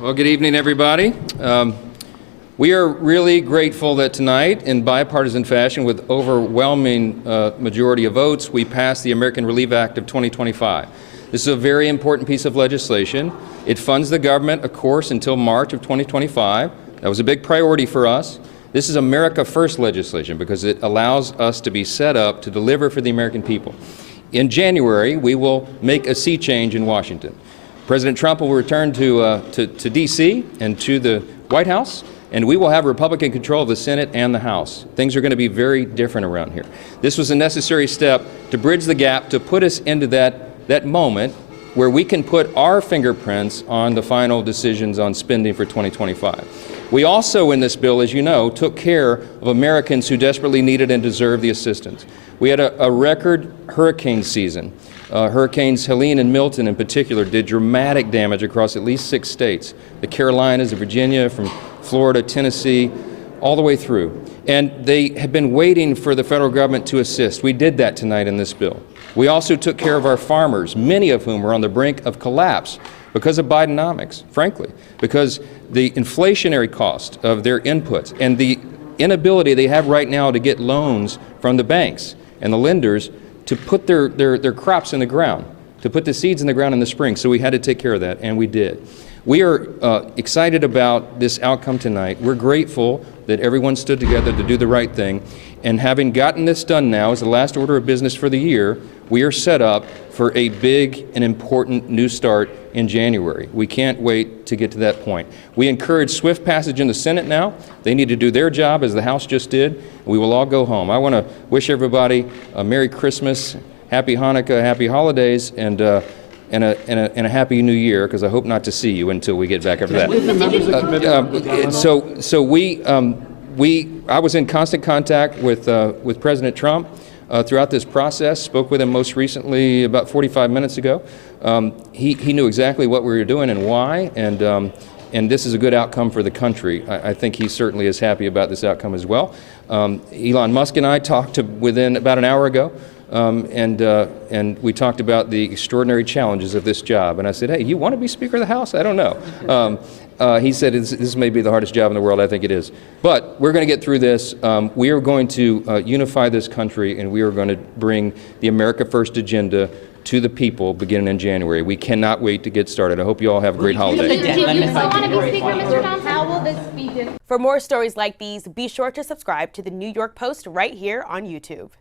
Well, good evening, everybody. We are really grateful that tonight, in bipartisan fashion, with overwhelming majority of votes, we passed the American Relief Act of 2025. This is a very important piece of legislation. It funds the government, of course, until March of 2025. That was a big priority for us. This is America First legislation because it allows us to be set up to deliver for the American people. In January, we will make a sea change in Washington. President Trump will return to D.C. and to the White House, and we will have Republican control of the Senate and the House. Things are going to be very different around here. This was a necessary step to bridge the gap, to put us into that moment where we can put our fingerprints on the final decisions on spending for 2025. We also, in this bill, as you know, took care of Americans who desperately needed and deserved the assistance. We had a record hurricane season. Hurricanes Helene and Milton in particular did dramatic damage across at least 6 states. The Carolinas, Virginia, from Florida, Tennessee, all the way through. And they have been waiting for the federal government to assist. We did that tonight in this bill. We also took care of our farmers, many of whom are on the brink of collapse because of Bidenomics, frankly, because the inflationary cost of their inputs and the inability they have right now to get loans from the banks and the lenders to put their crops in the ground, to put the seeds in the ground in the spring. So we had to take care of that, and we did. We are excited about this outcome tonight. We're grateful that everyone stood together to do the right thing. And having gotten this done now as the last order of business for the year, we are set up for a big and important new start in January. We can't wait to get to that point. We encourage swift passage in the Senate now. They need to do their job as the House just did. We will all go home. I want to wish everybody a Merry Christmas, Happy Hanukkah, Happy Holidays, and a Happy New Year, because I hope not to see you until we get back after that. I was in constant contact with President Trump throughout this process, spoke with him most recently about 45 minutes ago. He knew exactly what we were doing and why, and this is a good outcome for the country. I think he certainly is happy about this outcome as well. Elon Musk and I talked within about an hour ago, and we talked about the extraordinary challenges of this job. And I said, hey, you want to be Speaker of the House? I don't know. He said, this may be the hardest job in the world. I think it is. But we're going to get through this. We are going to unify this country, and we are going to bring the America First agenda to the people beginning in January. We cannot wait to get started. I hope you all have a great holiday. Do you still want to be Speaker, Mr. Johnson? How will this be different? For more stories like these, be sure to subscribe to the New York Post right here on YouTube.